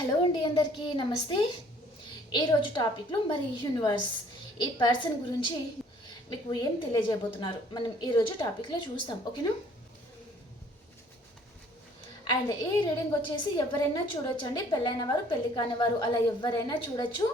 Hello అండి అందరికీ నమస్తే. ఈరోజు టాపిక్లో మరి యూనివర్స్ ఈ పర్సన్ గురించి మీకు ఏం తెలియజేయబోతున్నారు? మనం ఈరోజు టాపిక్లో చూస్తాం ఓకేనా? అండ్ ఈ రీడింగ్ వచ్చేసి ఎవరైనా చూడొచ్చు అండి పెళ్ళైన వారు పెళ్ళి కాని వారు అలా ఎవరైనా చూడొచ్చు.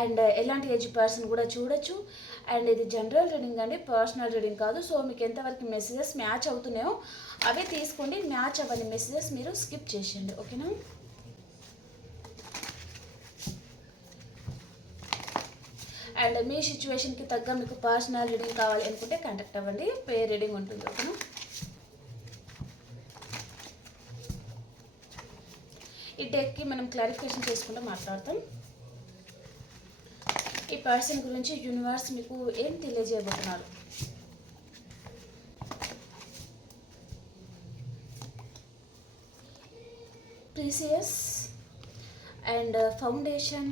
అండ్ ఎలాంటి ఏజ్ పర్సన్ కూడా చూడొచ్చు. అండ్ ఇది జనరల్ రీడింగ్ అండి పర్సనల్ రీడింగ్ కాదు. సో మీకు ఎంతవరకు మెసేజెస్ మ్యాచ్ అవుతున్నాయో అవే తీసుకోండి. మ్యాచ్ అవ్వని మెసేజెస్ మీరు స్కిప్ చేసేయండి ఓకేనా? అండ్ మీ సిచ్యువేషన్కి తగ్గ మీకు పర్సనల్ రీడింగ్ కావాలి అనుకుంటే కాంటాక్ట్ అవ్వండి. పే రీడింగ్ ఉంటుంది ఓకేనా ఈ డెక్కి మనం క్లారిఫికేషన్ చేసుకుంటూ మాట్లాడతాం. ఈ పర్సన్ గురించి యూనివర్స్ మీకు ఏం తెలియజేయబోతున్నారు? Precious and foundation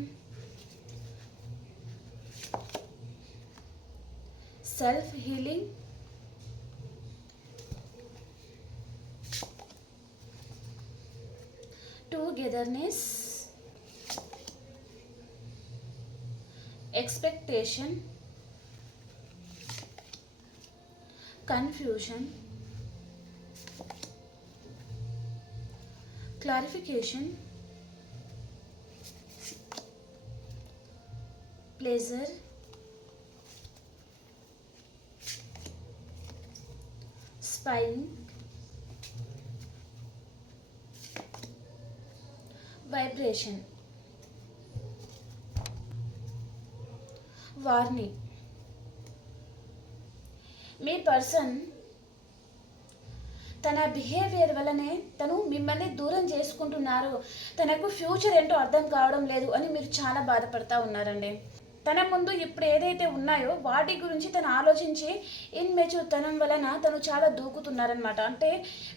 self healing togetherness. Expectation. Confusion. Clarification. Pleasure. Spying vibration. Warning. Me person తన బిహేవియర్ వల్లనే తను మిమ్మల్ని దూరం చేసుకుంటున్నారు. తనకు ఫ్యూచర్ ఏంటో అర్థం కావడం లేదు అని మీరు చాలా బాధపడతా ఉన్నారండి. తన ముందు ఇప్పుడు ఏదైతే ఉన్నాయో వాటి గురించి తను ఆలోచించి ఇన్మెచ్యూర్ తనం వలన తను చాలా దూకుతున్నారనమాట అంటే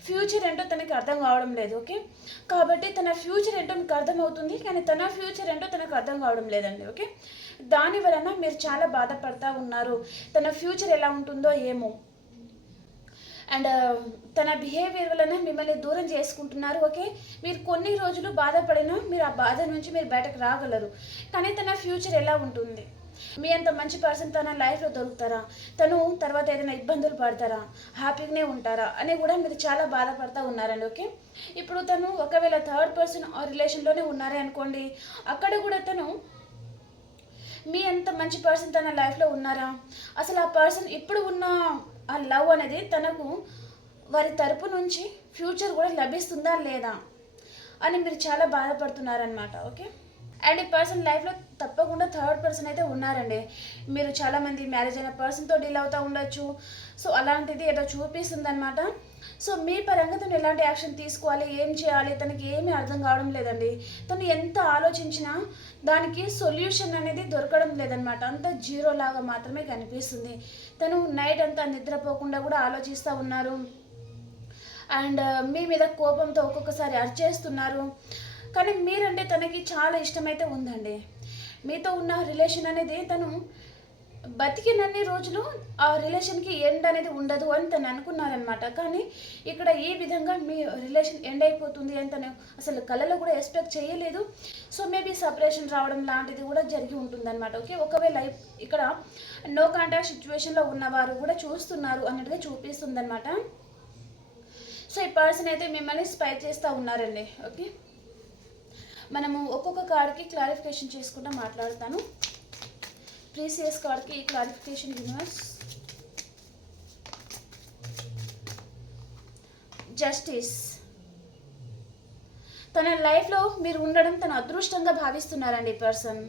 ఫ్యూచర్ ఏంటో తనకి అర్థం కావడం లేదు ఓకే? కాబట్టి తన ఫ్యూచర్ ఏంటో మీకు అర్థమవుతుంది కానీ తన ఫ్యూచర్ ఏంటో తనకు అర్థం కావడం లేదండి ఓకే? దాని వలన మీరు చాలా బాధపడతా ఉన్నారు. తన ఫ్యూచర్ ఎలా ఉంటుందో ఏమో. అండ్ um, తన బిహేవియర్ వలన మిమ్మల్ని దూరం చేసుకుంటున్నారు ఓకే? మీరు కొన్ని రోజులు బాధపడినా మీరు ఆ బాధ నుంచి మీరు బయటకు రాగలరు. కానీ తన ఫ్యూచర్ ఎలా ఉంటుంది? మీ అంత మంచి పర్సన్ తన లైఫ్లో దొరుకుతారా? తను తర్వాత ఏదైనా ఇబ్బందులు పడతారా? హ్యాపీగానే ఉంటారా? అని కూడా మీరు చాలా బాధపడతా ఉన్నారండి ఓకే? ఇప్పుడు తను ఒకవేళ థర్డ్ పర్సన్ రిలేషన్లోనే ఉన్నారే అనుకోండి అక్కడ కూడా తను మీ అంత మంచి పర్సన్ తన లైఫ్లో ఉన్నారా? అసలు ఆ పర్సన్ ఇప్పుడు ఉన్న ఆ లవ్ అనేది తనకు వారి తరపు నుంచి ఫ్యూచర్ కూడా లభిస్తుందా లేదా అని మీరు చాలా బాధపడుతున్నారనమాట ఓకే? అండ్ ఈ పర్సన్ లైఫ్లో తప్పకుండా థర్డ్ పర్సన్ అయితే ఉన్నారండి. మీరు చాలామంది మ్యారేజ్ అయిన పర్సన్తో డీల్ అవుతూ ఉండొచ్చు. సో అలాంటిది ఏదో చూపిస్తుంది అనమాట సో మీ పరంగా తను ఎలాంటి యాక్షన్ తీసుకోవాలి ఏం చేయాలి తనకి ఏమీ అర్థం కావడం లేదండి. తను ఎంత ఆలోచించినా దానికి సొల్యూషన్ అనేది దొరకడం లేదనమాట అంత జీరో లాగా మాత్రమే కనిపిస్తుంది. తను నైట్ అంతా నిద్రపోకుండా కూడా ఆలోచిస్తూ ఉన్నారు. అండ్ మీ మీద కోపంతో ఒక్కొక్కసారి అర్చేస్తున్నారు. కానీ మీరంటే తనకి చాలా ఇష్టమైతే ఉందండి. మీతో ఉన్న రిలేషన్ అనేది తను బతికినన్ని రోజులు ఆ రిలేషన్కి ఎండ్ అనేది ఉండదు అని తను అనుకున్నారనమాట కానీ ఇక్కడ ఈ విధంగా మీ రిలేషన్ ఎండ్ అయిపోతుంది అని తను అసలు కళలో కూడా ఎక్స్పెక్ట్ చేయలేదు. సో మేబీ సపరేషన్ రావడం లాంటిది కూడా జరిగి ఉంటుందన్నమాట. ఓకే ఒకవేళ ఇక్కడ నో కాంటాక్ట్ సిచ్యువేషన్లో ఉన్నవారు కూడా చూస్తున్నారు అన్నట్టుగా చూపిస్తుందన్నమాట. సో ఈ పర్సన్ అయితే మిమ్మల్ని స్పై చేస్తూ ఉన్నారండి. ఓకే మనము ఒక్కొక్క కార్డ్కి క్లారిఫికేషన్ చేసుకుంటూ మాట్లాడతాను. ప్రీసియస్ కార్డ్కి క్లారిఫికేషన్ యూనివర్స్ జస్టిస్ తన లైఫ్లో మీరు ఉండడం తన అదృష్టంగా భావిస్తున్నారండి ఈ పర్సన్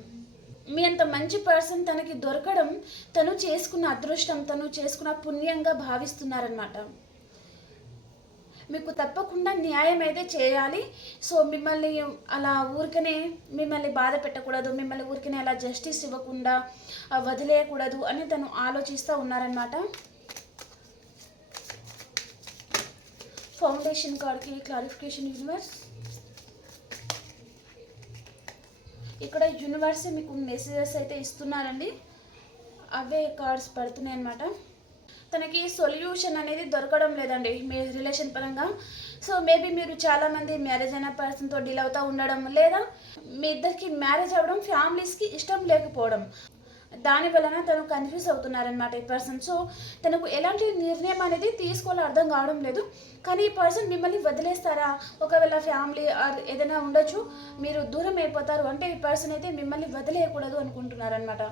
మీ అంత మంచి పర్సన్ తనకి దొరకడం తను చేసుకున్న అదృష్టం తను చేసుకున్న పుణ్యంగా భావిస్తున్నారనమాట మీకు తప్పకుండా న్యాయం అయితే చేయాలి. సో మిమ్మల్ని అలా ఊరికనే మిమ్మల్ని బాధ పెట్టకూడదు మిమ్మల్ని ఊరికనే అలా జస్టిస్ ఇవ్వకుండా వదిలేయకూడదు అని తను ఆలోచిస్తూ ఉన్నారనమాట ఫౌండేషన్ కార్డ్కి క్లారిఫికేషన్ యూనివర్స్ ఇక్కడ యూనివర్స్ మీకు మెసేజెస్ అయితే ఇస్తున్నారండి. అవే కార్డ్స్ పడుతున్నాయి అనమాట తనకి సొల్యూషన్ అనేది దొరకడం లేదండి మీ రిలేషన్ పరంగా. సో మేబీ మీరు చాలామంది మ్యారేజ్ అయిన పర్సన్తో డీల్ అవుతూ ఉండడం లేదా మీ ఇద్దరికి మ్యారేజ్ అవ్వడం ఫ్యామిలీస్కి ఇష్టం లేకపోవడం. దాని వలన తను కన్ఫ్యూజ్ అవుతున్నారనమాట ఈ పర్సన్ సో తనకు ఎలాంటి నిర్ణయం అనేది తీసుకోవాలో అర్థం కావడం లేదు. కానీ ఈ పర్సన్ మిమ్మల్ని వదిలేస్తారా? ఒకవేళ ఫ్యామిలీ ఏదైనా ఉండొచ్చు మీరు దూరం అయిపోతారు అంటే ఈ పర్సన్ అయితే మిమ్మల్ని వదిలేయకూడదు అనుకుంటున్నారనమాట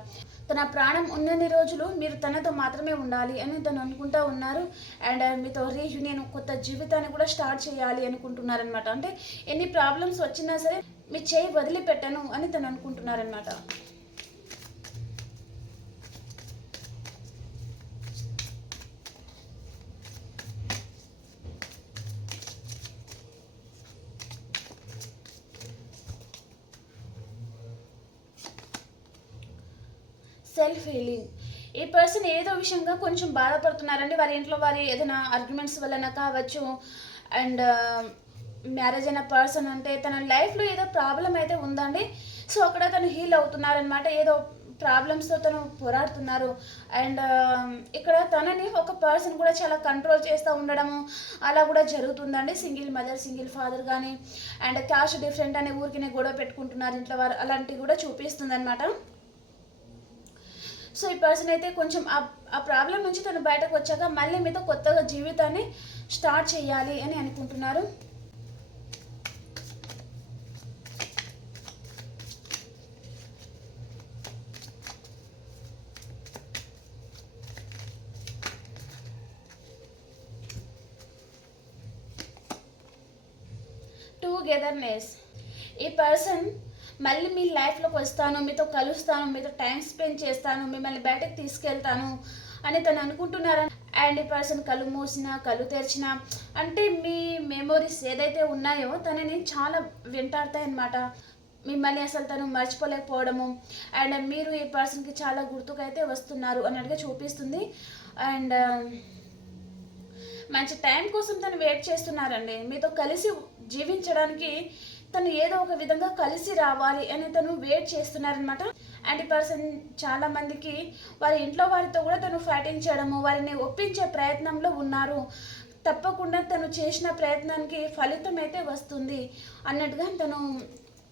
తన ప్రాణం ఉన్నన్ని రోజులు మీరు తనతో మాత్రమే ఉండాలి అని తను అనుకుంటా ఉన్నారు. అండ్ uh, మీతో రీయూనియన్ కొత్త జీవితాన్ని కూడా స్టార్ట్ చేయాలి అనుకుంటున్నారనమాట అంటే ఎన్ని ప్రాబ్లమ్స్ వచ్చినా సరే మీ చేయి వదిలిపెట్టను అని తను అనుకుంటున్నారనమాట సెల్ఫ్ హీలింగ్ ఈ పర్సన్ ఏదో విషయంగా కొంచెం బాధపడుతున్నారండి. వారి ఇంట్లో వారి ఏదైనా ఆర్గ్యుమెంట్స్ వలన కావచ్చు. అండ్ మ్యారేజ్ um, అయిన పర్సన్ అంటే తన లైఫ్లో ఏదో ప్రాబ్లం అయితే ఉందండి. సో అక్కడ తను హీల్ అవుతున్నారనమాట ఏదో ప్రాబ్లమ్స్తో తను పోరాడుతున్నారు. అండ్ um, ఇక్కడ తనని ఒక పర్సన్ కూడా చాలా కంట్రోల్ చేస్తూ ఉండడము అలా కూడా జరుగుతుందండి. సింగిల్ మదర్ సింగిల్ ఫాదర్ కానీ అండ్ క్యాష్ డిఫరెంట్ అనే ఊరికి గొడవ పెట్టుకుంటున్నారు ఇంట్లో వారు. అలాంటివి కూడా చూపిస్తుంది అనమాట సో ఈ పర్సన్ అయితే కొంచెం ఆ ప్రాబ్లం నుంచి తను బయటకు వచ్చాక మళ్ళీ మీతో కొత్తగా జీవితాన్ని స్టార్ట్ చేయాలి అని అనుకుంటున్నారు. టుగెదర్నెస్ ఈ పర్సన్ మళ్ళీ మీ లైఫ్లోకి వస్తాను మీతో కలుస్తాను మీతో టైం స్పెండ్ చేస్తాను మిమ్మల్ని బయటకు తీసుకెళ్తాను అని తను అనుకుంటున్నారని అండ్ ఈ పర్సన్ కళ్ళు మూసిన కళ్ళు తెరిచిన అంటే మీ మెమోరీస్ ఏదైతే ఉన్నాయో తనని చాలా వెంటాడతాయి అన్నమాట. మిమ్మల్ని అసలు తను మర్చిపోలేకపోవడము. అండ్ మీరు ఈ పర్సన్కి చాలా గుర్తుకైతే వస్తున్నారు అన్నట్టుగా చూపిస్తుంది. అండ్ um, మంచి టైం కోసం తను వెయిట్ చేస్తున్నారండి. మీతో కలిసి జీవించడానికి తను ఏదో ఒక విధంగా కలిసి రావాలి అని తను వెయిట్ చేస్తున్నారనమాట అండ్ ఈ పర్సన్ చాలా మందికి వారి ఇంట్లో వారితో కూడా తను ఫైటింగ్ చేయడము వారిని ఒప్పించే ప్రయత్నంలో ఉన్నారు. తప్పకుండా తను చేసిన ప్రయత్నానికి ఫలితం అయితే వస్తుంది అన్నట్టుగా తను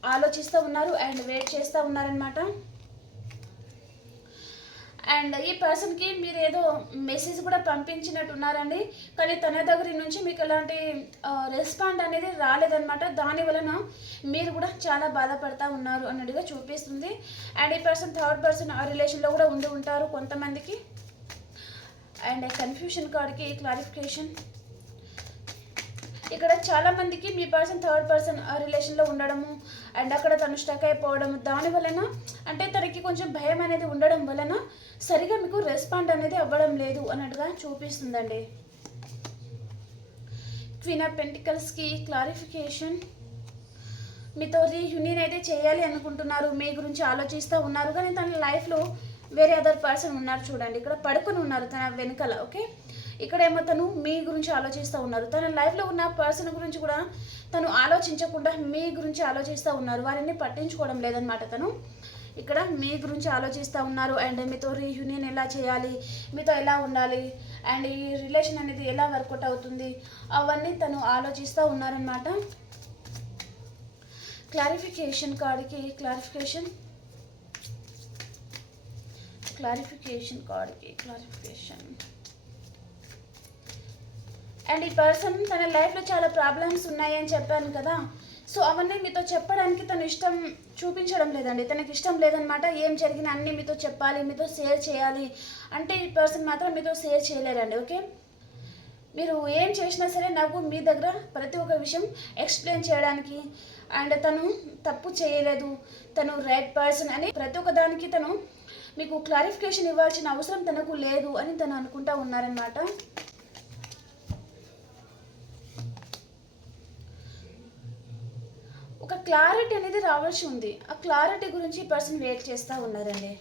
ఆలోచిస్తూ ఉన్నారు అండ్ వెయిట్ చేస్తూ ఉన్నారనమాట అండ్ ఈ పర్సన్కి మీరు ఏదో మెసేజ్ కూడా పంపించినట్టు ఉన్నారండి కానీ తన దగ్గర నుంచి మీకు ఎలాంటి రెస్పాండ్ అనేది రాలేదన్నమాట. దాని వలన మీరు కూడా చాలా బాధపడతా ఉన్నారు అన్నట్టుగా చూపిస్తుంది. అండ్ ఈ పర్సన్ థర్డ్ పర్సన్ ఆ రిలేషన్లో కూడా ఉండి ఉంటారు కొంతమందికి. అండ్ కన్ఫ్యూషన్ కార్డ్కి క్లారిఫికేషన్ ఇక్కడ చాలామందికి మీ పర్సన్ థర్డ్ పర్సన్ రిలేషన్లో ఉండడము అండ్ అక్కడ తను స్టక్ అయిపోవడం దాని వలన అంటే తనకి కొంచెం భయం అనేది ఉండడం వలన సరిగా మీకు రెస్పాండ్ అనేది అవ్వడం లేదు అన్నట్టుగా చూపిస్తుందండి. క్వీన్ ఆఫ్ పెంటికల్స్కి క్లారిఫికేషన్ మీతో రీయూనియన్ అయితే చేయాలి అనుకుంటున్నారు మీ గురించి ఆలోచిస్తూ ఉన్నారు కానీ తన లైఫ్లో వేరే అదర్ పర్సన్ ఉన్నారు చూడండి. ఇక్కడ పడుకొని ఉన్నారు తన వెనుకల ఓకే ఇక్కడేమో తను మీ గురించి ఆలోచిస్తూ ఉన్నారు. తన లైఫ్లో ఉన్న పర్సన్ గురించి కూడా తను ఆలోచించకుండా మీ గురించి ఆలోచిస్తూ ఉన్నారు. వారిని పట్టించుకోవడం లేదనమాట తను. ఇక్కడ మీ గురించి ఆలోచిస్తూ ఉన్నారు అండ్ మీతో రీయూనియన్ ఎలా చేయాలి మీతో ఎలా ఉండాలి అండ్ ఈ రిలేషన్ అనేది ఎలా వర్కౌట్ అవుతుంది అవన్నీ తను ఆలోచిస్తూ ఉన్నారనమాట క్లారిఫికేషన్ కార్డ్కి క్లారిఫికేషన్ క్లారిఫికేషన్ కార్డ్కి క్లారిఫికేషన్ అండ్ ఈ పర్సన్ తన లైఫ్లో చాలా ప్రాబ్లమ్స్ ఉన్నాయని చెప్పాను కదా. సో అవన్నీ మీతో చెప్పడానికి తను ఇష్టం చూపించడం లేదండి. తనకి ఇష్టం లేదనమాట ఏం జరిగినా అన్నీ మీతో చెప్పాలి మీతో షేర్ చేయాలి. అంటే ఈ పర్సన్ మాత్రం మీతో షేర్ చేయలేరండి ఓకే మీరు ఏం చేసినా సరే నాకు మీ దగ్గర ప్రతి ఒక్క విషయం ఎక్స్ప్లెయిన్ చేయడానికి అండ్ తను తప్పు చేయలేదు. తను రైట్ పర్సన్ అని ప్రతి ఒక్క దానికి తను మీకు క్లారిఫికేషన్ ఇవ్వాల్సిన అవసరం తనకు లేదు అని తను అనుకుంటా ఉన్నారనమాట ఒక క్లారిటీ అనేది రావాల్సి ఉంది. ఆ క్లారిటీ గురించి ఈ పర్సన్ వెయిట్ చేస్తూ ఉన్నారండి.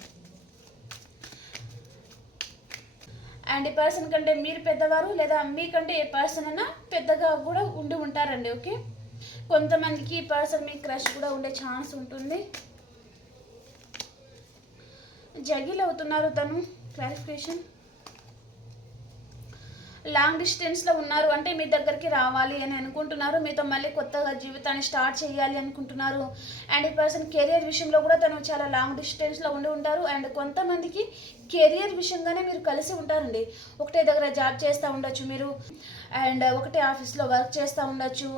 అండ్ ఈ పర్సన్ కంటే మీరు పెద్దవారు లేదా మీకంటే ఏ పర్సన్ అయినా పెద్దగా కూడా ఉండి ఉంటారండి ఓకే కొంతమందికి ఈ పర్సన్ మీ క్రష్ కూడా ఉండే ఛాన్స్ ఉంటుంది. జగిల్ అవుతున్నారు తను క్లారిఫికేషన్ లాంగ్ డిస్టెన్స్లో ఉన్నారు అంటే మీ దగ్గరికి రావాలి అని అనుకుంటున్నారు. మీతో మళ్ళీ కొత్తగా జీవితాన్ని స్టార్ట్ చేయాలి అనుకుంటున్నారు. అండ్ ఈ పర్సన్ కెరియర్ విషయంలో కూడా తను చాలా లాంగ్ డిస్టెన్స్లో ఉండి ఉంటారు. అండ్ కొంతమందికి కెరియర్ విషయంగానే మీరు కలిసి ఉంటారండి. ఒకటే దగ్గర జాబ్ చేస్తూ ఉండొచ్చు మీరు అండ్ ఒకటే ఆఫీస్లో వర్క్ చేస్తూ ఉండొచ్చు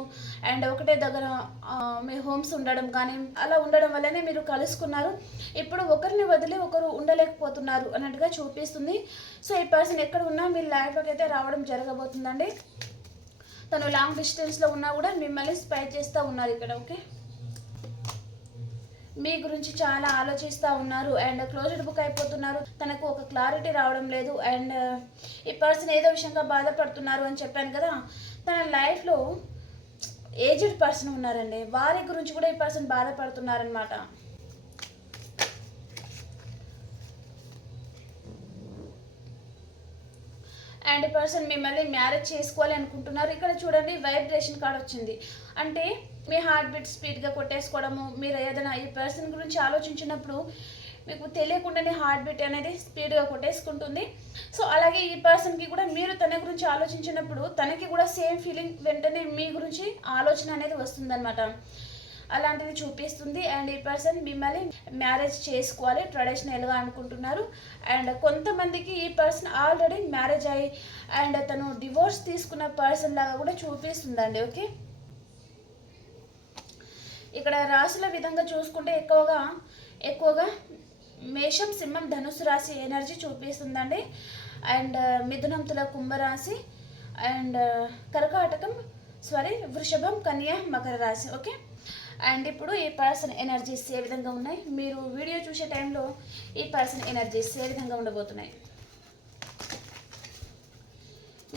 అండ్ ఒకటే దగ్గర మీ హోమ్స్ ఉండడం కానీ అలా ఉండడం వల్లనే మీరు కలుసుకున్నారు. ఇప్పుడు ఒకరిని వదిలి ఒకరు ఉండలేకపోతున్నారు అన్నట్టుగా చూపిస్తుంది. సో ఈ పర్సన్ ఎక్కడ ఉన్నా మీ లైఫ్లోకి అయితే రావడం జరగబోతుందండి. తను లాంగ్ డిస్టెన్స్లో ఉన్నా కూడా మిమ్మల్ని స్పై చేస్తూ ఉన్నారు ఇక్కడ ఓకే? మీ గురించి చాలా ఆలోచిస్తూ ఉన్నారు అండ్ క్లోజ్డ్ బుక్ అయిపోతున్నారు. తనకు ఒక క్లారిటీ రావడం లేదు అండ్ ఈ పర్సన్ ఏదో విషయంగా బాధపడుతున్నారు అని చెప్పాను కదా. తన లైఫ్లో ఏజ్డ్ పర్సన్ ఉన్నారండి. వారి గురించి కూడా ఈ పర్సన్ బాధపడుతున్నారనమాట అండ్ పర్సన్ మిమ్మల్ని మ్యారేజ్ చేసుకోవాలి అనుకుంటున్నారు. ఇక్కడ చూడండి వైబ్రేషన్ కార్డ్ వచ్చింది. అంటే మీ హార్ట్ బీట్ స్పీడ్గా కొట్టేసుకోవడము మీరు ఏదైనా ఈ పర్సన్ గురించి ఆలోచించినప్పుడు మీకు తెలియకుండానే హార్ట్ బీట్ అనేది స్పీడ్గా కొట్టేసుకుంటుంది. సో అలాగే ఈ పర్సన్కి కూడా మీరు తన గురించి ఆలోచించినప్పుడు తనకి కూడా సేమ్ ఫీలింగ్ వెంటనే మీ గురించి ఆలోచన అనేది వస్తుందన్నమాట. అలాంటిది చూపిస్తుంది. అండ్ ఈ పర్సన్ మిమ్మల్ని మ్యారేజ్ చేసుకోవాలి ట్రెడిషనల్గా అనుకుంటున్నారు. అండ్ కొంతమందికి ఈ పర్సన్ ఆల్రెడీ మ్యారేజ్ అయ్యి అండ్ తను డివోర్స్ తీసుకున్న పర్సన్ లాగా కూడా చూపిస్తుందండి ఓకే ఇక్కడ రాశుల విధంగా చూసుకుంటే ఎక్కువగా ఎక్కువగా మేషం సింహం ధనుసు రాశి ఎనర్జీ చూపిస్తుందండి. అండ్ మిథునం తుల కుంభరాశి అండ్ కర్కాటకం సారీ వృషభం కన్యా మకర రాశి ఓకే? అండ్ ఇప్పుడు ఈ పర్సన్ ఎనర్జీస్ ఏ విధంగా ఉన్నాయి? మీరు వీడియో చూసే టైంలో ఈ పర్సన్ ఎనర్జీస్ ఏ విధంగా ఉండబోతున్నాయి?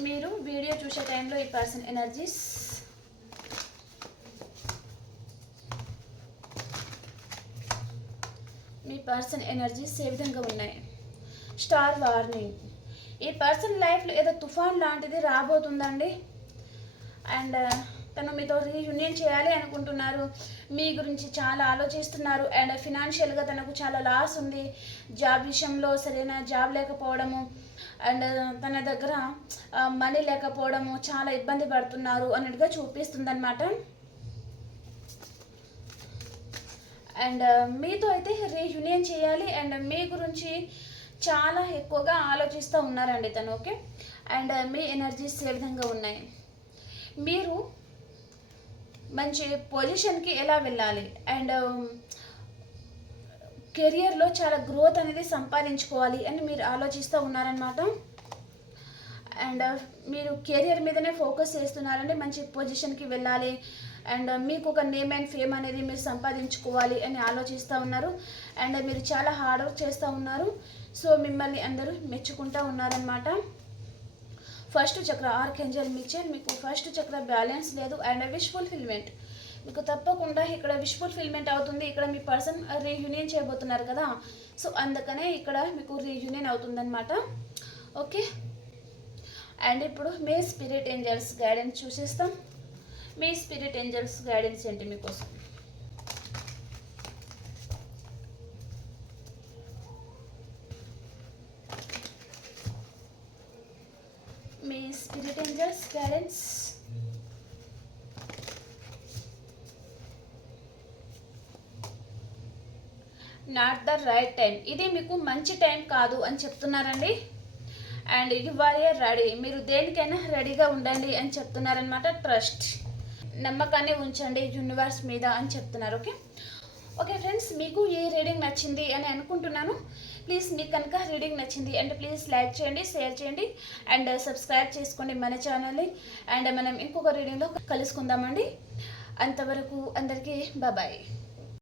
మీరు వీడియో చూసే టైంలో ఈ పర్సన్ ఎనర్జీస్ మీ పర్సన్ ఎనర్జీస్ ఏ విధంగా ఉన్నాయి. Star warning. ఈ పర్సన్ లైఫ్లో ఏదో తుఫాన్ లాంటిది రాబోతుందండి. అండ్ తను మీతో రీయూనియన్ చేయాలి అనుకుంటున్నారు. మీ గురించి చాలా ఆలోచిస్తున్నారు. అండ్ ఫినాన్షియల్గా తనకు చాలా లాస్ ఉంది. జాబ్ విషయంలో సరైన జాబ్ లేకపోవడము. అండ్ తన దగ్గర మనీ లేకపోవడము చాలా ఇబ్బంది పడుతున్నారు అన్నట్టుగా చూపిస్తుంది అనమాట అండ్ మీతో అయితే రీయూనియన్ చేయాలి అండ్ మీ గురించి చాలా ఎక్కువగా ఆలోచిస్తూ ఉన్నారండి తను ఓకే? అండ్ మీ ఎనర్జీస్ ఏ విధంగా ఉన్నాయి? మీరు మంచి పొజిషన్కి ఎలా వెళ్ళాలి? అండ్ కెరియర్లో చాలా గ్రోత్ అనేది సంపాదించుకోవాలి అని మీరు ఆలోచిస్తూ ఉన్నారనమాట అండ్ uh, మీరు కెరియర్ మీదనే ఫోకస్ చేస్తున్నారంటే మంచి పొజిషన్కి వెళ్ళాలి. అండ్ uh, మీకు ఒక నేమ్ అండ్ ఫేమ్ అనేది మీరు సంపాదించుకోవాలి అని ఆలోచిస్తూ ఉన్నారు. అండ్ మీరు చాలా హార్డ్ వర్క్ చేస్తూ ఉన్నారు. సో మిమ్మల్ని అందరూ మెచ్చుకుంటూ ఉన్నారనమాట ఫస్ట్ చక్ర ఆర్కెంజల్ మిక్చర్ మీకు ఫస్ట్ చక్ర బ్యాలెన్స్ లేదు. అండ్ uh, విష్ ఫుల్ఫిల్మెంట్ మీకు తప్పకుండా ఇక్కడ విష్ ఫుల్ఫిల్మెంట్ అవుతుంది. ఇక్కడ మీ పర్సన్ రీయూనియన్ చేయబోతున్నారు కదా. సో అందుకనే ఇక్కడ మీకు రీయూనియన్ అవుతుందన్నమాట. ఓకే అండ్ ఇప్పుడు మీ స్పిరిట్ ఏంజల్స్ గైడెన్స్ చూసేస్తాం. మీ స్పిరిట్ ఏంజల్స్ గైడెన్స్ ఏంటి మీకోసం? మీ spirit angels guidance. Not the right time ఇది మీకు మంచి టైం కాదు అని చెప్తున్నారండి. అండ్ ఇవ్వాలి రెడీ. మీరు దేనికైనా రెడీగా ఉండండి అని చెప్తున్నారనమాట ట్రస్ట్. నమ్మకాన్ని ఉంచండి యూనివర్స్ మీద అని చెప్తున్నారు ఓకే? ఓకే ఫ్రెండ్స్ మీకు ఈ రీడింగ్ నచ్చింది అని అనుకుంటున్నాను. ప్లీజ్ మీకు కనుక రీడింగ్ నచ్చింది అండ్ ప్లీజ్ లైక్ చేయండి షేర్ చేయండి అండ్ సబ్స్క్రైబ్ చేసుకోండి మన ఛానల్ని. అండ్ మనం ఇంకొక రీడింగ్లో కలుసుకుందామండి. అంతవరకు అందరికీ బాబాయ్.